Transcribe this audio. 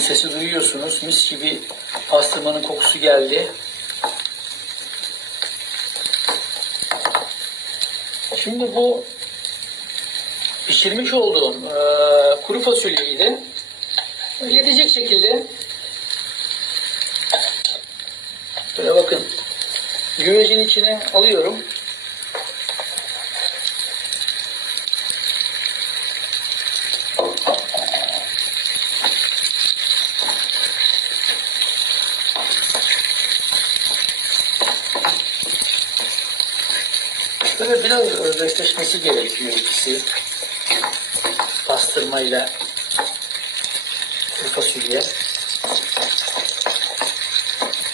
sesi duyuyorsunuz. Mis gibi pastırmanın kokusu geldi. Şimdi bu pişirmiş olduğum eee, kuru fasulyeyi de yetecek şekilde böyle bakın güvecin içine alıyorum. Böyle biraz özdeşleşmesi gerekiyor ikisi. Pastırmayla kuru fasulye.